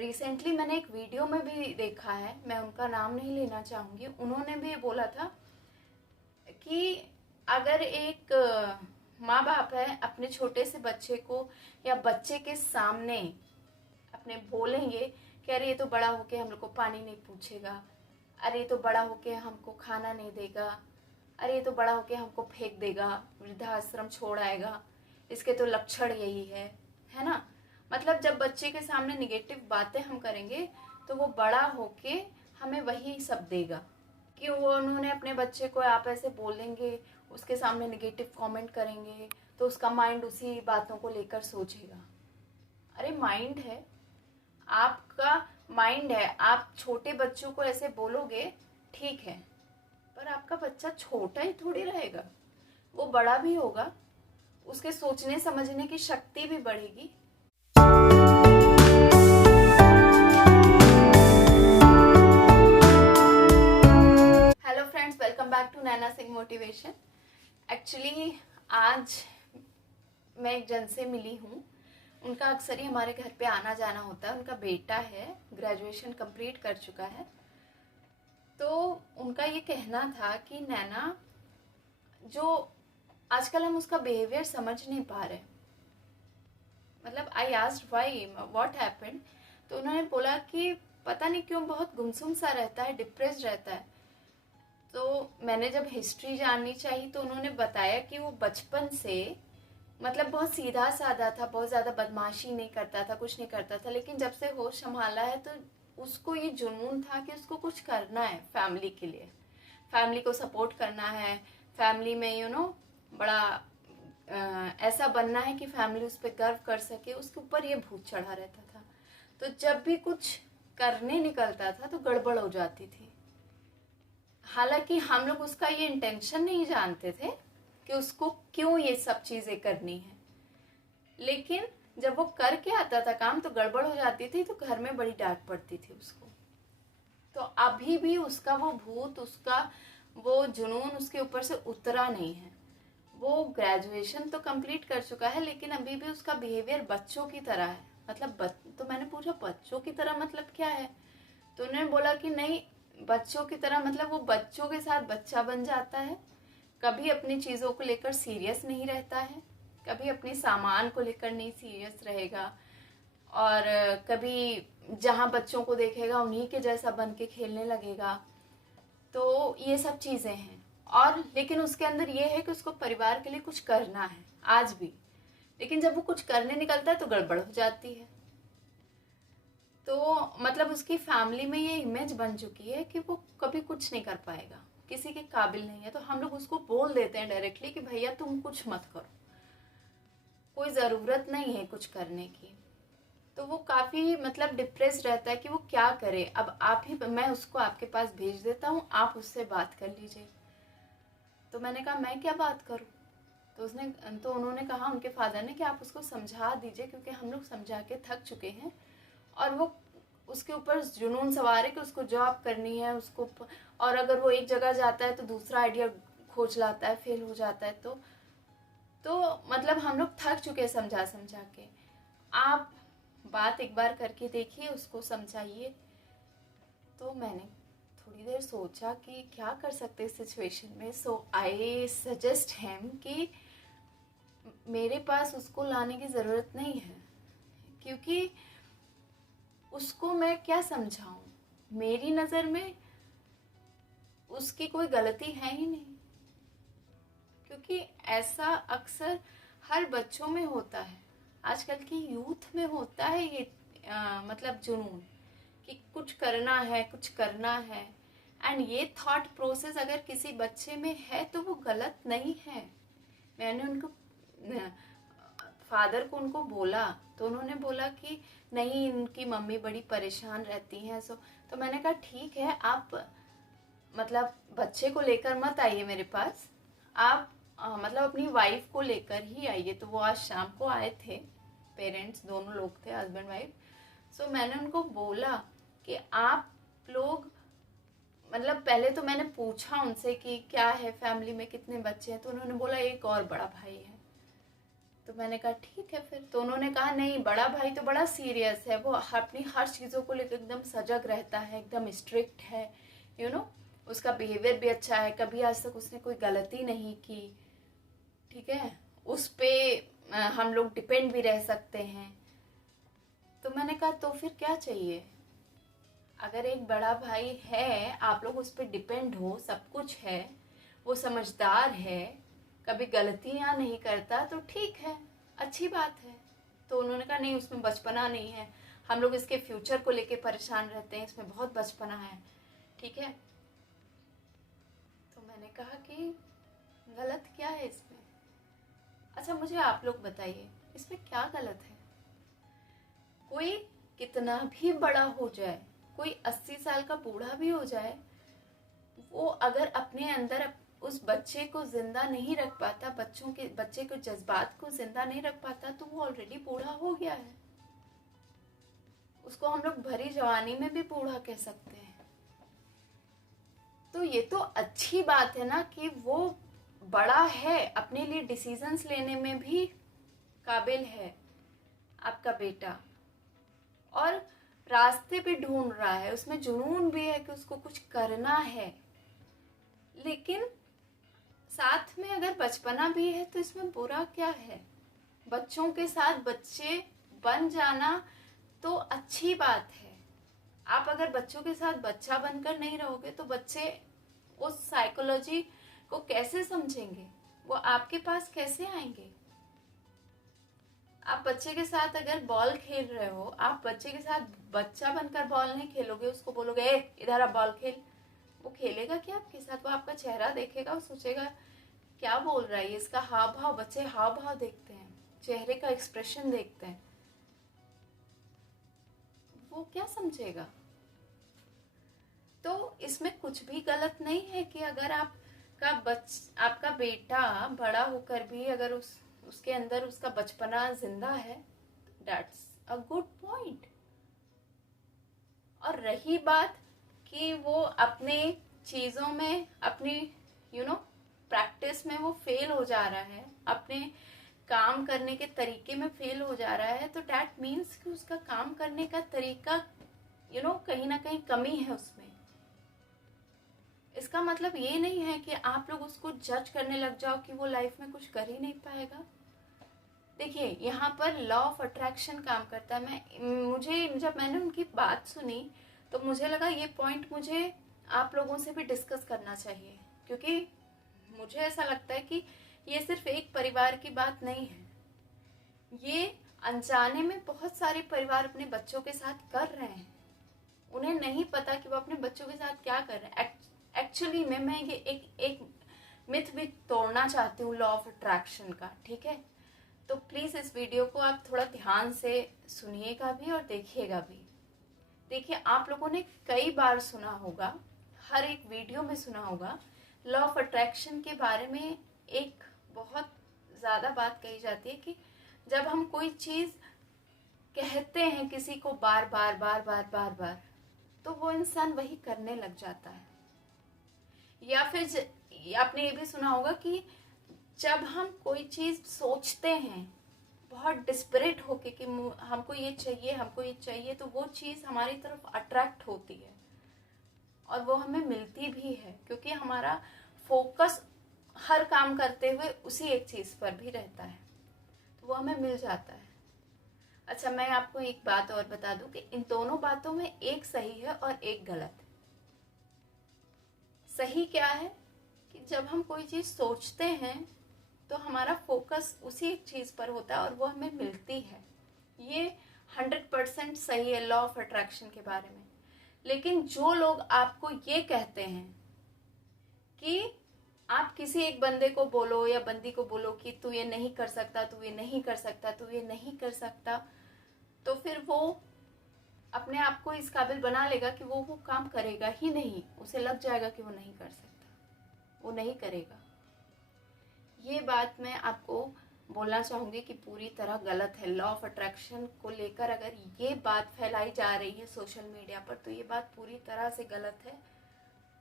Recently मैंने एक video में भी देखा है, मैं उनका नाम नहीं लेना चाहूँगी, उन्होंने भी बोला था कि अगर एक माँ बाप है अपने छोटे से बच्चे को या बच्चे के सामने अपने बोलेंगे कि अरे ये तो बड़ा होके हम लोग को पानी नहीं पूछेगा, अरे ये तो बड़ा होके हमको खाना नहीं देगा, अरे ये तो बड़ा होके हमको फेंक देगा, वृद्धाश्रम छोड़ आएगा, इसके तो लक्षण यही है ना। मतलब जब बच्चे के सामने निगेटिव बातें हम करेंगे तो वो बड़ा होके हमें वही सब देगा कि वो उन्होंने अपने बच्चे को आप ऐसे बोलेंगे, उसके सामने निगेटिव कमेंट करेंगे तो उसका माइंड उसी बातों को लेकर सोचेगा। अरे माइंड है, आपका माइंड है, आप छोटे बच्चों को ऐसे बोलोगे ठीक है, पर आपका बच्चा छोटा ही थोड़ी रहेगा, वो बड़ा भी होगा, उसके सोचने समझने की शक्ति भी बढ़ेगी। Hello friends, welcome back to Naina Singh motivation. Actually आज मैं एक जन से मिली हूँ, उनका अक्सर ही हमारे घर पे आना जाना होता है। उनका बेटा है, ग्रेजुएशन कंप्लीट कर चुका है। तो उनका ये कहना था कि नैना, जो आजकल हम उसका बिहेवियर समझ नहीं पा रहे, मतलब I asked why what happened, तो उन्होंने बोला कि पता नहीं क्यों बहुत गुमसुम सा रहता है, डिप्रेस्ड रहता है। तो मैंने जब हिस्ट्री जाननी चाहिए तो उन्होंने बताया कि वो बचपन से मतलब बहुत सीधा साधा था, बहुत ज़्यादा बदमाशी नहीं करता था, कुछ नहीं करता था, लेकिन जब से होश संभाला है तो उसको ये जुनून था कि उसको कुछ करना है फैमिली के लिए, फैमिली को सपोर्ट करना है, फैमिली में बड़ा ऐसा बनना है कि फैमिली उस पर गर्व कर सके। उसके ऊपर ये भूत चढ़ा रहता था। तो जब भी कुछ करने निकलता था तो गड़बड़ हो जाती थी। हालांकि हम लोग उसका ये इंटेंशन नहीं जानते थे कि उसको क्यों ये सब चीज़ें करनी है, लेकिन जब वो करके आता था काम तो गड़बड़ हो जाती थी, तो घर में बड़ी डांट पड़ती थी उसको। तो अभी भी उसका वो भूत, उसका वो जुनून उसके ऊपर से उतरा नहीं है। वो ग्रेजुएशन तो कंप्लीट कर चुका है, लेकिन अभी भी उसका बिहेवियर बच्चों की तरह है। मतलब तो मैंने पूछा बच्चों की तरह मतलब क्या है, तो उन्होंने बोला कि नहीं, बच्चों की तरह मतलब वो बच्चों के साथ बच्चा बन जाता है, कभी अपनी चीज़ों को लेकर सीरियस नहीं रहता है, कभी अपने सामान को लेकर नहीं सीरियस रहेगा, और कभी जहाँ बच्चों को देखेगा उन्हीं के जैसा बन के खेलने लगेगा। तो ये सब चीज़ें हैं। और लेकिन उसके अंदर ये है कि उसको परिवार के लिए कुछ करना है आज भी, लेकिन जब वो कुछ करने निकलता है तो गड़बड़ हो जाती है। तो मतलब उसकी फैमिली में ये इमेज बन चुकी है कि वो कभी कुछ नहीं कर पाएगा, किसी के काबिल नहीं है। तो हम लोग उसको बोल देते हैं डायरेक्टली कि भैया तुम कुछ मत करो, कोई ज़रूरत नहीं है कुछ करने की। तो वो काफ़ी मतलब डिप्रेस रहता है कि वो क्या करे। अब आप ही, मैं उसको आपके पास भेज देता हूँ, आप उससे बात कर लीजिए। तो मैंने कहा मैं क्या बात करूँ, तो उन्होंने कहा उनके फादर ने कि आप उसको समझा दीजिए, क्योंकि हम लोग समझा के थक चुके हैं और वो उसके ऊपर जुनून सवार है कि उसको जॉब करनी है उसको। और अगर वो एक जगह जाता है तो दूसरा आइडिया खोज लाता है, फेल हो जाता है। तो मतलब हम लोग थक चुके हैं समझा समझा के। आप बात एक बार करके देखिए, उसको समझाइए। तो मैंने थोड़ी देर सोचा कि क्या कर सकते इस सिचुएशन में। सो आई सजेस्ट हिम कि मेरे पास उसको लाने की ज़रूरत नहीं है, क्योंकि उसको मैं क्या समझाऊं, मेरी नज़र में उसकी कोई गलती है ही नहीं। क्योंकि ऐसा अक्सर हर बच्चों में होता है, आजकल की यूथ में होता है ये मतलब जुनून कि कुछ करना है, कुछ करना है। एंड ये थॉट प्रोसेस अगर किसी बच्चे में है तो वो गलत नहीं है। मैंने उनको फादर को उनको बोला तो उन्होंने बोला कि नहीं, उनकी मम्मी बड़ी परेशान रहती हैं। तो मैंने कहा ठीक है, आप मतलब बच्चे को लेकर मत आइए मेरे पास, आप मतलब अपनी वाइफ को लेकर ही आइए। तो वो आज शाम को आए थे, पेरेंट्स दोनों लोग थे, हस्बैंड वाइफ। सो मैंने उनको बोला कि आप लोग मतलब पहले तो मैंने पूछा उनसे कि क्या है फैमिली में, कितने बच्चे हैं। तो उन्होंने बोला एक और बड़ा भाई है। तो मैंने कहा ठीक है फिर। तो उन्होंने कहा नहीं, बड़ा भाई तो बड़ा सीरियस है, वो अपनी हर चीज़ों को लेकर एकदम सजग रहता है, एकदम स्ट्रिक्ट है, उसका बिहेवियर भी अच्छा है, कभी आज तक उसने कोई गलती नहीं की, ठीक है, उस पे हम लोग डिपेंड भी रह सकते हैं। तो मैंने कहा तो फिर क्या चाहिए? अगर एक बड़ा भाई है, आप लोग उस पर डिपेंड हो, सब कुछ है, वो समझदार है, कभी गलतियां नहीं करता, तो ठीक है, अच्छी बात है। तो उन्होंने कहा नहीं, उसमें बचपना नहीं है, हम लोग इसके फ्यूचर को लेके परेशान रहते हैं, इसमें बहुत बचपना है, ठीक है। तो मैंने कहा कि गलत क्या है इसमें? अच्छा मुझे आप लोग बताइए, इसमें क्या गलत है? कोई कितना भी बड़ा हो जाए, कोई 80 साल का बूढ़ा भी हो जाए, वो अगर अपने अंदर उस बच्चे को जिंदा नहीं रख पाता, बच्चे के जज्बात को जिंदा नहीं रख पाता, तो वो ऑलरेडी बूढ़ा हो गया है। उसको हम लोग भरी जवानी में भी बूढ़ा कह सकते हैं। तो ये तो अच्छी बात है ना कि वो बड़ा है, अपने लिए डिसीजंस लेने में भी काबिल है आपका बेटा, और रास्ते भी ढूंढ रहा है, उसमें जुनून भी है कि उसको कुछ करना है। लेकिन साथ में अगर बचपना भी है तो इसमें बुरा क्या है? बच्चों के साथ बच्चे बन जाना तो अच्छी बात है। आप अगर बच्चों के साथ बच्चा बनकर नहीं रहोगे तो बच्चे उस साइकोलॉजी को कैसे समझेंगे? वो आपके पास कैसे आएंगे? आप बच्चे के साथ अगर बॉल खेल रहे हो, आप बच्चे के साथ बच्चा बनकर बॉल नहीं खेलोगे, उसको बोलोगे ए इधर आप बॉल खेल, वो खेलेगा क्या आपके साथ? वो आपका चेहरा देखेगा, वो सोचेगा क्या बोल रहा है, इसका हाव भाव, बच्चे हाव भाव देखते हैं, चेहरे का एक्सप्रेशन देखते हैं, वो क्या समझेगा? तो इसमें कुछ भी गलत नहीं है कि अगर आपका बेटा बड़ा होकर भी अगर उसके अंदर उसका बचपना जिंदा है, दैट्स अ गुड पॉइंट। और रही बात कि वो अपने चीज़ों में, अपनी प्रैक्टिस में वो फेल हो जा रहा है, अपने काम करने के तरीके में फेल हो जा रहा है, तो डैट मीन्स कि उसका काम करने का तरीका कहीं ना कहीं कमी है उसमें। इसका मतलब ये नहीं है कि आप लोग उसको जज करने लग जाओ कि वो लाइफ में कुछ कर ही नहीं पाएगा। देखिए यहाँ पर लॉ ऑफ अट्रैक्शन काम करता है। जब मैंने उनकी बात सुनी तो मुझे लगा ये पॉइंट मुझे आप लोगों से भी डिस्कस करना चाहिए, क्योंकि मुझे ऐसा लगता है कि ये सिर्फ एक परिवार की बात नहीं है, ये अनजाने में बहुत सारे परिवार अपने बच्चों के साथ कर रहे हैं। उन्हें नहीं पता कि वो अपने बच्चों के साथ क्या कर रहे हैं। एक्चुअली मैं ये एक मिथ भी तोड़ना चाहती हूँ लॉ ऑफ अट्रैक्शन का, ठीक है। तो प्लीज़ इस वीडियो को आप थोड़ा ध्यान से सुनिएगा भी और देखिएगा भी। देखिए आप लोगों ने कई बार सुना होगा, हर एक वीडियो में सुना होगा, लॉ ऑफ अट्रैक्शन के बारे में एक बहुत ज़्यादा बात कही जाती है कि जब हम कोई चीज़ कहते हैं किसी को बार बार बार बार बार बार, तो वो इंसान वही करने लग जाता है। या फिर आपने ये भी सुना होगा कि जब हम कोई चीज़ सोचते हैं बहुत डिस्परेट होके कि हमको ये चाहिए, हमको ये चाहिए, तो वो चीज़ हमारी तरफ अट्रैक्ट होती है और वो हमें मिलती भी है, क्योंकि हमारा फोकस हर काम करते हुए उसी एक चीज़ पर भी रहता है, तो वो हमें मिल जाता है। अच्छा मैं आपको एक बात और बता दूं कि इन दोनों बातों में एक सही है और एक गलत है। सही क्या है कि जब हम कोई चीज़ सोचते हैं तो हमारा फोकस उसी एक चीज़ पर होता है और वो हमें मिलती है। ये 100% सही है लॉ ऑफ अट्रैक्शन के बारे में। लेकिन जो लोग आपको ये कहते हैं कि आप किसी एक बंदे को बोलो या बंदी को बोलो कि तू ये नहीं कर सकता, तू ये नहीं कर सकता, तू ये नहीं कर सकता, तो फिर वो अपने आप को इस काबिल बना लेगा कि वो काम करेगा ही नहीं, उसे लग जाएगा कि वो नहीं कर सकता, वो नहीं करेगा। ये बात मैं आपको बोलना चाहूँगी कि पूरी तरह गलत है। लॉ ऑफ अट्रैक्शन को लेकर अगर ये बात फैलाई जा रही है सोशल मीडिया पर, तो ये बात पूरी तरह से गलत है।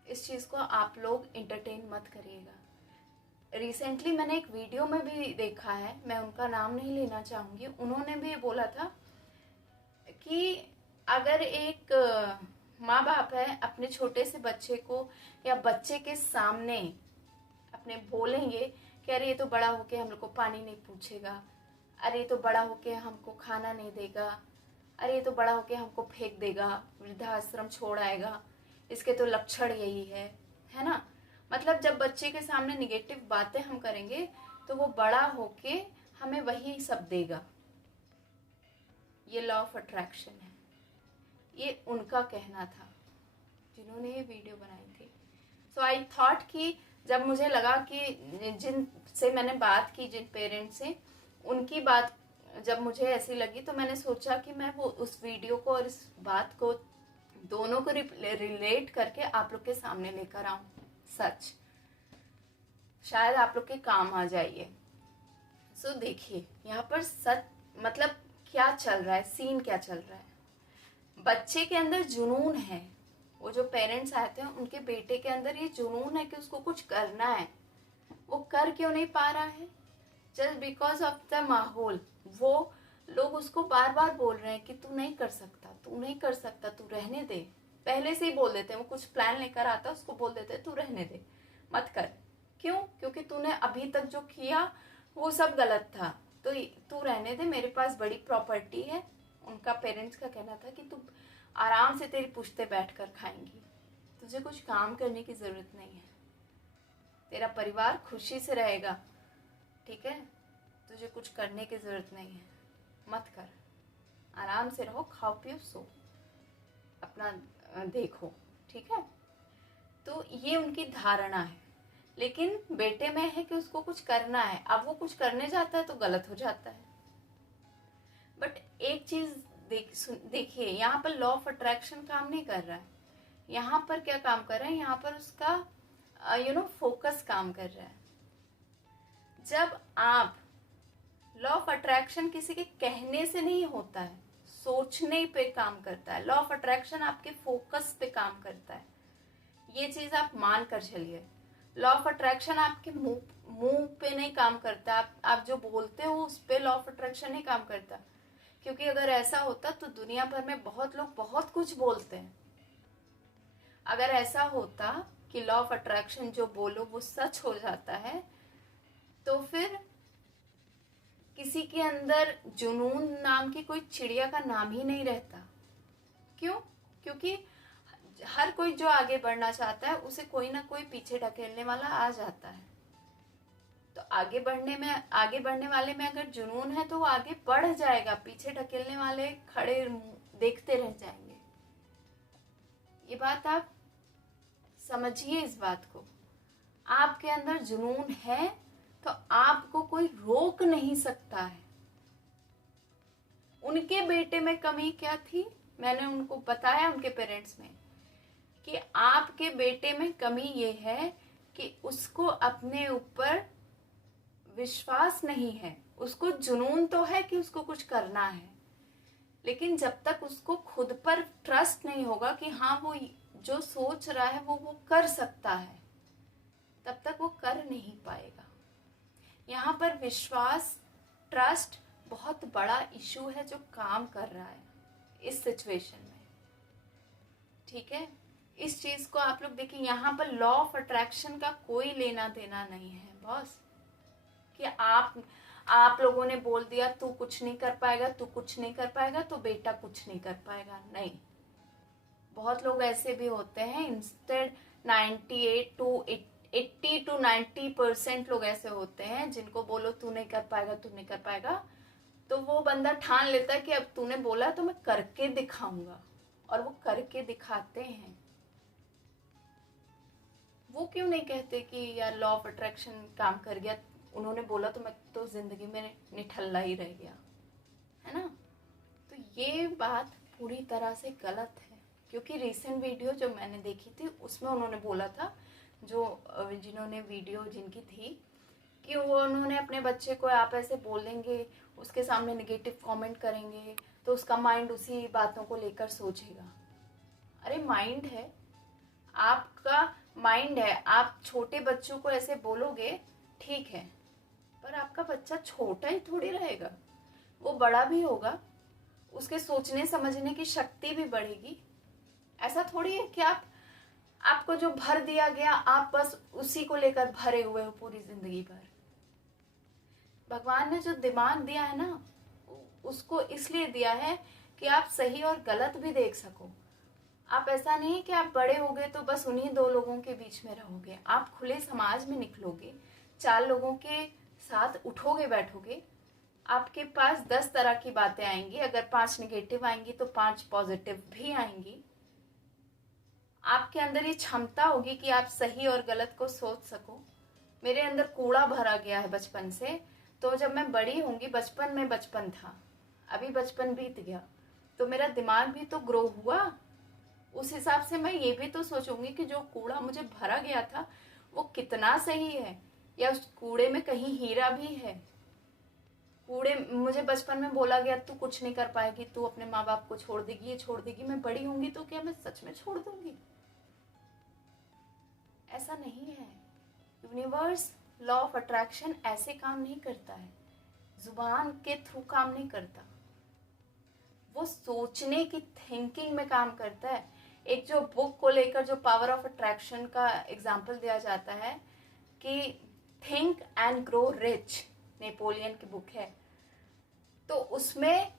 इस चीज़ को आप लोग एंटरटेन मत करिएगा। रिसेंटली मैंने एक वीडियो में भी देखा है, मैं उनका नाम नहीं लेना चाहूँगी, उन्होंने भी बोला था कि अगर एक माँ बाप है अपने छोटे से बच्चे को या बच्चे के सामने अपने बोलेंगे कि अरे ये तो बड़ा होके हम लोग को पानी नहीं पूछेगा, अरे ये तो बड़ा होके हमको खाना नहीं देगा, अरे ये तो बड़ा होके हमको फेंक देगा, वृद्धाश्रम छोड़ आएगा, इसके तो लक्षण यही है ना। मतलब जब बच्चे के सामने निगेटिव बातें हम करेंगे तो वो बड़ा होके हमें वही सब देगा। ये लॉ ऑफ अट्रैक्शन है, ये उनका कहना था जिन्होंने ये वीडियो बनाई थी। सो आई थॉट कि जब मुझे लगा कि जिन से मैंने बात की, जिन पेरेंट्स से, उनकी बात जब मुझे ऐसी लगी तो मैंने सोचा कि मैं वो उस वीडियो को और इस बात को दोनों को रिलेट करके आप लोग के सामने लेकर आऊं। सच शायद आप लोग के काम आ जाइए। सो देखिए यहाँ पर सच मतलब क्या चल रहा है, सीन क्या चल रहा है। बच्चे के अंदर जुनून है, वो जो पेरेंट्स आए थे उनके बेटे के अंदर ये जुनून है कि उसको कुछ करना है। वो कर क्यों नहीं पा रहा है? जस्ट बिकॉज ऑफ द माहौल। वो लोग उसको बार बार बोल रहे हैं कि तू नहीं कर सकता, तू नहीं कर सकता, तू रहने दे। पहले से ही बोल देते हैं, वो कुछ प्लान लेकर आता है उसको बोल देते हैं तू रहने दे, मत कर। क्यों? क्योंकि तूने अभी तक जो किया वो सब गलत था, तो तू रहने दे, मेरे पास बड़ी प्रॉपर्टी है। उनका पेरेंट्स का कहना था कि तू आराम से तेरी पुश्ते बैठ कर खाएंगी, तुझे कुछ काम करने की जरूरत नहीं है, तेरा परिवार खुशी से रहेगा, ठीक है, तुझे कुछ करने की जरूरत नहीं है, मत कर, आराम से रहो, खाओ पियो सो, अपना देखो, ठीक है। तो ये उनकी धारणा है। लेकिन बेटे में है कि उसको कुछ करना है, अब वो कुछ करने जाता है तो गलत हो जाता है। बट एक चीज देखिए, यहाँ पर लॉ ऑफ अट्रैक्शन काम नहीं कर रहा है। यहाँ पर क्या काम कर रहा है? यहाँ पर उसका फोकस काम कर रहा है। जब आप लॉ ऑफ अट्रैक्शन किसी के कहने से नहीं होता है, सोचने पे काम करता है। लॉ ऑफ अट्रैक्शन आपके फोकस पे काम करता है, ये चीज आप मान कर चलिए। लॉ ऑफ अट्रैक्शन आपके मुंह पे नहीं काम करता, आप जो बोलते हो उस पे लॉ ऑफ अट्रैक्शन नहीं काम करता। क्योंकि अगर ऐसा होता तो दुनिया भर में बहुत लोग बहुत कुछ बोलते हैं। अगर ऐसा होता कि लॉ ऑफ अट्रैक्शन जो बोलो वो सच हो जाता है, तो फिर किसी के अंदर जुनून नाम की कोई चिड़िया का नाम ही नहीं रहता। क्यों? क्योंकि हर कोई जो आगे बढ़ना चाहता है उसे कोई ना कोई पीछे ढकेलने वाला आ जाता है। तो आगे बढ़ने वाले में अगर जुनून है तो वो आगे बढ़ जाएगा, पीछे ढकेलने वाले खड़े देखते रह जाएंगे। ये बात आप समझिए, इस बात को। आपके अंदर जुनून है तो आपको कोई रोक नहीं सकता है। उनके बेटे में कमी क्या थी? मैंने उनको बताया, उनके पेरेंट्स में, कि आपके बेटे में कमी ये है कि उसको अपने ऊपर विश्वास नहीं है। उसको जुनून तो है कि उसको कुछ करना है, लेकिन जब तक उसको खुद पर ट्रस्ट नहीं होगा कि हाँ वो जो सोच रहा है वो कर सकता है, तब तक वो कर नहीं पाएगा। यहाँ पर विश्वास, ट्रस्ट बहुत बड़ा इशू है जो काम कर रहा है इस सिचुएशन में, ठीक है। इस चीज को आप लोग देखिए, यहाँ पर लॉ ऑफ अट्रैक्शन का कोई लेना देना नहीं है बॉस, कि आप लोगों ने बोल दिया तू कुछ नहीं कर पाएगा, तू कुछ नहीं कर पाएगा तो बेटा कुछ नहीं कर पाएगा। नहीं, बहुत लोग ऐसे भी होते हैं। इंस्टेड 80 to 90% लोग ऐसे होते हैं जिनको बोलो तू नहीं कर पाएगा, तू नहीं कर पाएगा, तो वो बंदा ठान लेता है कि अब तूने बोला तो मैं करके दिखाऊंगा, और वो करके दिखाते हैं। वो क्यों नहीं कहते कि यार लॉ ऑफ अट्रैक्शन काम कर गया, उन्होंने बोला तो मैं तो जिंदगी में निठल्ला ही रह गया, है ना। तो ये बात पूरी तरह से गलत है, क्योंकि रिसेंट वीडियो जो मैंने देखी थी उसमें उन्होंने बोला था, जिन्होंने वीडियो जिनकी थी, कि वो उन्होंने अपने बच्चे को आप ऐसे बोलेंगे, उसके सामने नेगेटिव कमेंट करेंगे तो उसका माइंड उसी बातों को लेकर सोचेगा। अरे माइंड है, आपका माइंड है, आप छोटे बच्चों को ऐसे बोलोगे ठीक है, पर आपका बच्चा छोटा ही थोड़ी रहेगा, वो बड़ा भी होगा, उसके सोचने समझने की शक्ति भी बढ़ेगी। ऐसा थोड़ी है कि आपको जो भर दिया गया आप बस उसी को लेकर भरे हुए हो पूरी जिंदगी भर। भगवान ने जो दिमाग दिया है ना, उसको इसलिए दिया है कि आप सही और गलत भी देख सको। आप ऐसा नहीं है कि आप बड़े हो गए तो बस उन्हीं दो लोगों के बीच में रहोगे। आप खुले समाज में निकलोगे, 4 लोगों के साथ उठोगे बैठोगे, आपके पास 10 तरह की बातें आएंगी। अगर 5 नेगेटिव आएंगी तो 5 पॉजिटिव भी आएंगी। आपके अंदर ये क्षमता होगी कि आप सही और गलत को सोच सको। मेरे अंदर कूड़ा भरा गया है बचपन से, तो जब मैं बड़ी होंगी, बचपन में बचपन था, अभी बचपन बीत गया, तो मेरा दिमाग भी तो ग्रो हुआ। उस हिसाब से मैं ये भी तो सोचूंगी कि जो कूड़ा मुझे भरा गया था वो कितना सही है, या उस कूड़े में कहीं हीरा भी है। कूड़े मुझे बचपन में बोला गया तू कुछ नहीं कर पाएगी, तू अपने माँ बाप को छोड़ देगी, ये छोड़ देगी। मैं बड़ी होंगी तो क्या मैं सच में छोड़ दूंगी? ऐसा नहीं है। यूनिवर्स लॉ ऑफ अट्रैक्शन ऐसे काम नहीं करता है, जुबान के थ्रू काम नहीं करता, वो सोचने की थिंकिंग में काम करता है। एक जो बुक को लेकर जो पावर ऑफ अट्रैक्शन का एग्जाम्पल दिया जाता है कि think and grow rich, Napoleon की बुक है, तो उसमें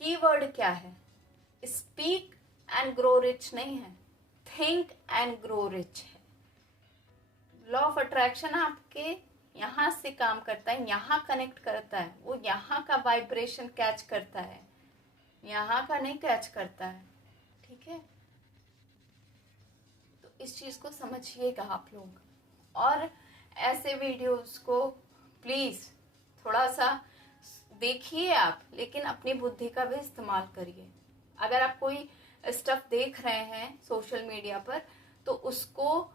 कीवर्ड क्या है? स्पीक एंड ग्रो रिच नहीं है, थिंक एंड ग्रो रिच है। लॉ ऑफ अट्रैक्शन आपके यहाँ से काम करता है, यहाँ कनेक्ट करता है, वो यहाँ का वाइब्रेशन कैच करता है, यहाँ का नहीं कैच करता है। ठीक है, तो इस चीज को समझिएगा आप लोग। और ऐसे वीडियोस को प्लीज थोड़ा सा देखिए आप, लेकिन अपनी बुद्धि का भी इस्तेमाल करिए। अगर आप कोई स्टफ देख रहे हैं सोशल मीडिया पर, तो उसको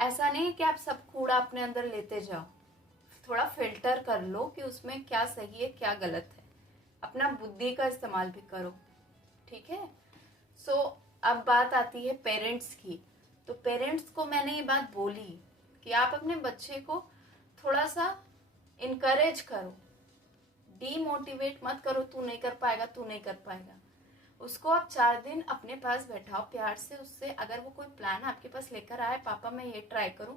ऐसा नहीं कि आप सब कूड़ा अपने अंदर लेते जाओ। थोड़ा फिल्टर कर लो कि उसमें क्या सही है क्या गलत है। अपना बुद्धि का इस्तेमाल भी करो। ठीक है। सो अब बात आती है पेरेंट्स की। तो पेरेंट्स को मैंने ये बात बोली कि आप अपने बच्चे को थोड़ा सा इनकरेज करो, डीमोटिवेट मत करो, तू नहीं कर पाएगा, तू नहीं कर पाएगा। उसको आप 4 दिन अपने पास बैठाओ प्यार से। उससे अगर वो कोई प्लान आपके पास लेकर आए, पापा मैं ये ट्राई करूं,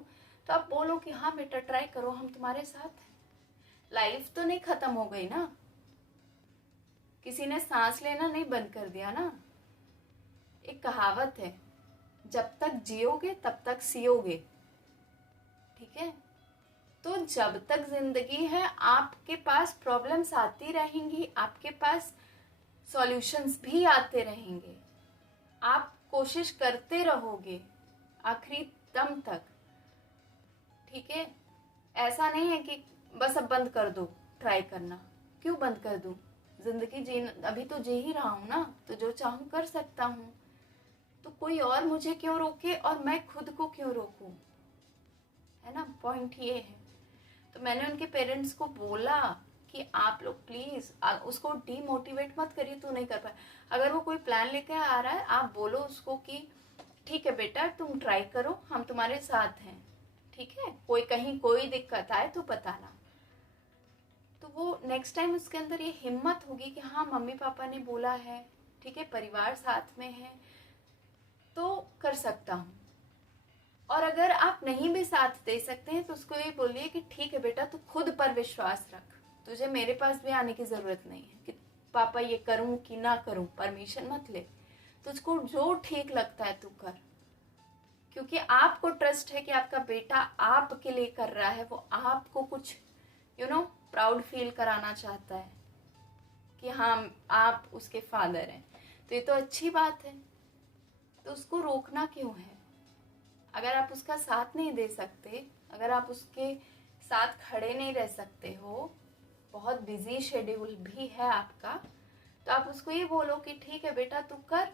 तो आप बोलो कि हाँ बेटा ट्राई करो, हम तुम्हारे साथ हैं। लाइफ तो नहीं खत्म हो गई ना, किसी ने सांस लेना नहीं बंद कर दिया ना। एक कहावत है, जब तक जियोगे तब तक सियोगे। ठीक है, तो जब तक जिंदगी है आपके पास प्रॉब्लम्स आती रहेंगी, आपके पास सॉल्यूशंस भी आते रहेंगे। आप कोशिश करते रहोगे आखिरी दम तक। ठीक है, ऐसा नहीं है कि बस अब बंद कर दो ट्राई करना। क्यों बंद कर दूं? जिंदगी जी अभी तो जी ही रहा हूं ना, तो जो चाहूं कर सकता हूं। तो कोई और मुझे क्यों रोके और मैं खुद को क्यों रोकूं? है ना, पॉइंट ये है। तो मैंने उनके पेरेंट्स को बोला कि आप लोग प्लीज उसको डीमोटिवेट मत करिए, तू नहीं कर पाए। अगर वो कोई प्लान लेके आ रहा है, आप बोलो उसको कि ठीक है बेटा तुम ट्राई करो, हम तुम्हारे साथ हैं। ठीक है, कोई कहीं कोई दिक्कत आए तो बताना। तो वो नेक्स्ट टाइम उसके अंदर ये हिम्मत होगी कि हाँ मम्मी पापा ने बोला है, ठीक है, परिवार साथ में है, तो कर सकता हूँ। और अगर आप नहीं भी साथ दे सकते हैं तो उसको ये बोलिए कि ठीक है बेटा तू खुद पर विश्वास रख, तुझे मेरे पास भी आने की जरूरत नहीं है कि पापा ये करूं कि ना करूं, परमिशन मत ले। तुझको जो ठीक लगता है तू कर, क्योंकि आपको ट्रस्ट है कि आपका बेटा आपके लिए कर रहा है, वो आपको कुछ प्राउड फील कराना चाहता है कि हाँ आप उसके फादर हैं। तो ये तो अच्छी बात है, तो उसको रोकना क्यों है? अगर आप उसका साथ नहीं दे सकते, अगर आप उसके साथ खड़े नहीं रह सकते हो, बहुत बिजी शेड्यूल भी है आपका, तो आप उसको ये बोलो कि ठीक है बेटा तू कर,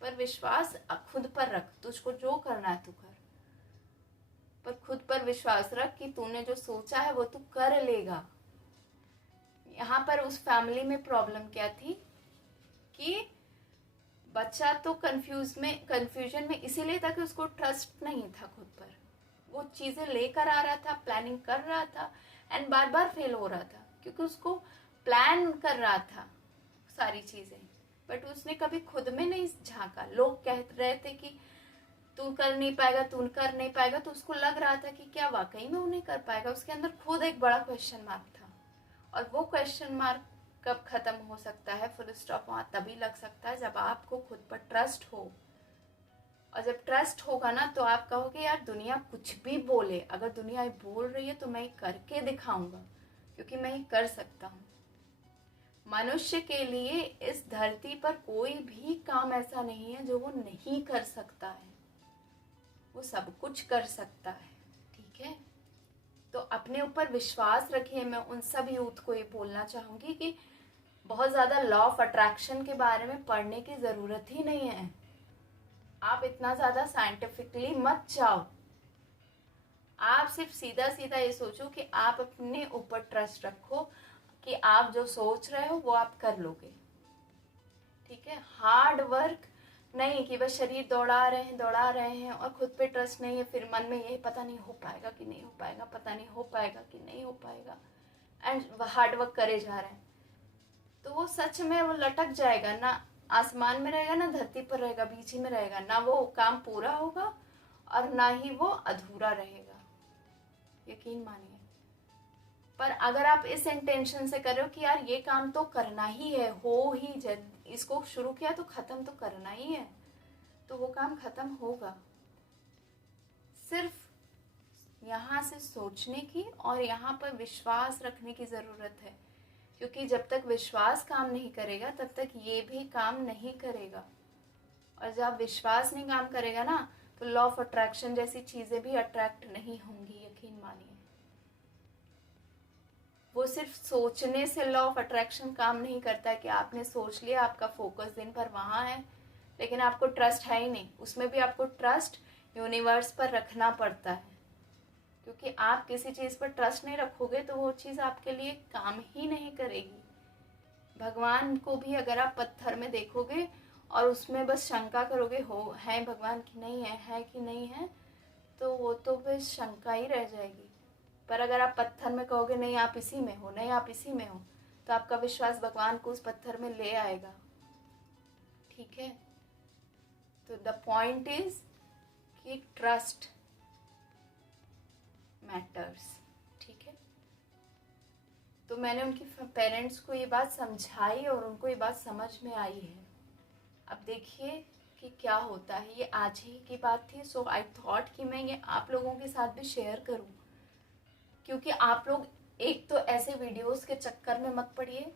पर विश्वास खुद पर रख। तुझको जो करना है तू कर, पर खुद पर विश्वास रख कि तूने जो सोचा है वो तू कर लेगा। यहाँ पर उस फैमिली में प्रॉब्लम क्या थी कि बच्चा तो कंफ्यूजन में इसीलिए था कि उसको ट्रस्ट नहीं था खुद पर। वो चीज़ें लेकर आ रहा था, प्लानिंग कर रहा था एंड बार बार फेल हो रहा था, क्योंकि उसको प्लान कर रहा था सारी चीज़ें, बट उसने कभी खुद में नहीं झांका। लोग कह रहे थे कि तू कर नहीं पाएगा, तू कर नहीं पाएगा, तो उसको लग रहा था कि क्या वाकई में वो नहीं कर पाएगा। उसके अंदर खुद एक बड़ा क्वेश्चन मार्क था, और वो क्वेश्चन मार्क कब खत्म हो सकता है, फुल स्टॉप वहाँ तभी लग सकता है जब आपको खुद पर ट्रस्ट हो। और जब ट्रस्ट होगा ना, तो आप कहोगे यार दुनिया कुछ भी बोले, अगर दुनिया बोल रही है तो मैं करके दिखाऊंगा, क्योंकि मैं ये कर सकता हूँ। मनुष्य के लिए इस धरती पर कोई भी काम ऐसा नहीं है जो वो नहीं कर सकता है, वो सब कुछ कर सकता है। ठीक है, तो अपने ऊपर विश्वास रखिए। मैं उन सब यूथ को ये बोलना चाहूंगी कि बहुत ज़्यादा लॉ ऑफ अट्रैक्शन के बारे में पढ़ने की ज़रूरत ही नहीं है। आप इतना ज़्यादा साइंटिफिकली मत जाओ। आप सिर्फ सीधा सीधा ये सोचो कि आप अपने ऊपर ट्रस्ट रखो कि आप जो सोच रहे हो वो आप कर लोगे। ठीक है, हार्ड वर्क नहीं कि बस शरीर दौड़ा रहे हैं और खुद पे ट्रस्ट नहीं है, फिर मन में यही पता नहीं हो पाएगा कि नहीं हो पाएगा, पता नहीं हो पाएगा कि नहीं हो पाएगा, एंड हार्ड वर्क करे जा रहे हैं, तो वो सच में वो लटक जाएगा ना, आसमान में रहेगा ना धरती पर रहेगा, बीच ही में रहेगा, ना वो काम पूरा होगा और ना ही वो अधूरा रहेगा, यकीन मानिए। पर अगर आप इस इंटेंशन से कर रहे हो कि यार ये काम तो करना ही है, हो ही जब इसको शुरू किया तो खत्म तो करना ही है, तो वो काम खत्म होगा। सिर्फ यहाँ से सोचने की और यहाँ पर विश्वास रखने की ज़रूरत है, क्योंकि जब तक विश्वास काम नहीं करेगा तब तक ये भी काम नहीं करेगा, और जब विश्वास नहीं काम करेगा ना, तो लॉ ऑफ अट्रैक्शन जैसी चीज़ें भी अट्रैक्ट नहीं होंगी, यकीन मानिए। वो सिर्फ सोचने से लॉ ऑफ अट्रैक्शन काम नहीं करता है कि आपने सोच लिया, आपका फोकस दिन भर वहाँ है, लेकिन आपको ट्रस्ट है ही नहीं। उसमें भी आपको ट्रस्ट यूनिवर्स पर रखना पड़ता है, क्योंकि आप किसी चीज़ पर ट्रस्ट नहीं रखोगे तो वो चीज़ आपके लिए काम ही नहीं करेगी। भगवान को भी अगर आप पत्थर में देखोगे और उसमें बस शंका करोगे, हो है भगवान की नहीं है कि नहीं है, तो वो तो बस शंका ही रह जाएगी। पर अगर आप पत्थर में कहोगे नहीं आप इसी में हो, नहीं आप इसी में हो, तो आपका विश्वास भगवान को उस पत्थर में ले आएगा। ठीक है, तो द पॉइंट इज कि ट्रस्ट मैटर्स। ठीक है, तो मैंने उनके पेरेंट्स को ये बात समझाई और उनको ये बात समझ में आई है। अब देखिए कि क्या होता है। ये आज ही की बात थी, सो आई थॉट कि मैं ये आप लोगों के साथ भी शेयर करूं, क्योंकि आप लोग एक तो ऐसे वीडियोस के चक्कर में मत पड़िए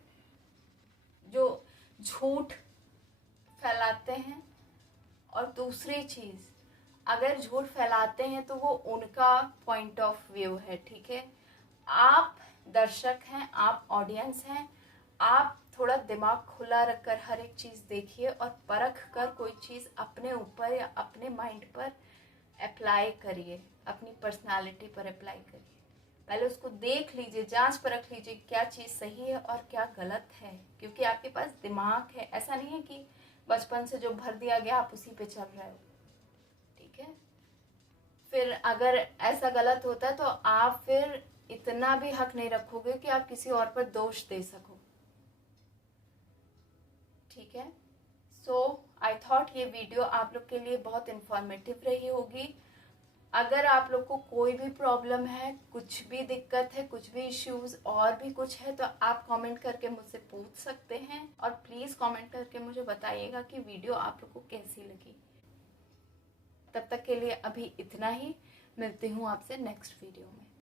जो झूठ फैलाते हैं, और दूसरी चीज़, अगर झूठ फैलाते हैं तो वो उनका पॉइंट ऑफ व्यू है। ठीक है, आप दर्शक हैं, आप ऑडियंस हैं, आप थोड़ा दिमाग खुला रखकर हर एक चीज़ देखिए और परख कर कोई चीज़ अपने ऊपर या अपने माइंड पर अप्लाई करिए, अपनी पर्सनालिटी पर अप्लाई करिए। पहले उसको देख लीजिए, जांच परख लीजिए क्या चीज़ सही है और क्या गलत है, क्योंकि आपके पास दिमाग है। ऐसा नहीं है कि बचपन से जो भर दिया गया आप उसी पे चल रहे हो। ठीक है, फिर अगर ऐसा गलत होता है तो आप फिर इतना भी हक नहीं रखोगे कि आप किसी और पर दोष दे सको। ठीक है, सो आई थॉट ये वीडियो आप लोग के लिए बहुत इंफॉर्मेटिव रही होगी। अगर आप लोग को कोई भी प्रॉब्लम है, कुछ भी दिक्कत है, कुछ भी इश्यूज और भी कुछ है, तो आप कमेंट करके मुझसे पूछ सकते हैं, और प्लीज़ कमेंट करके मुझे बताइएगा कि वीडियो आप लोग को कैसी लगी। तब तक के लिए अभी इतना ही, मिलती हूँ आपसे नेक्स्ट वीडियो में।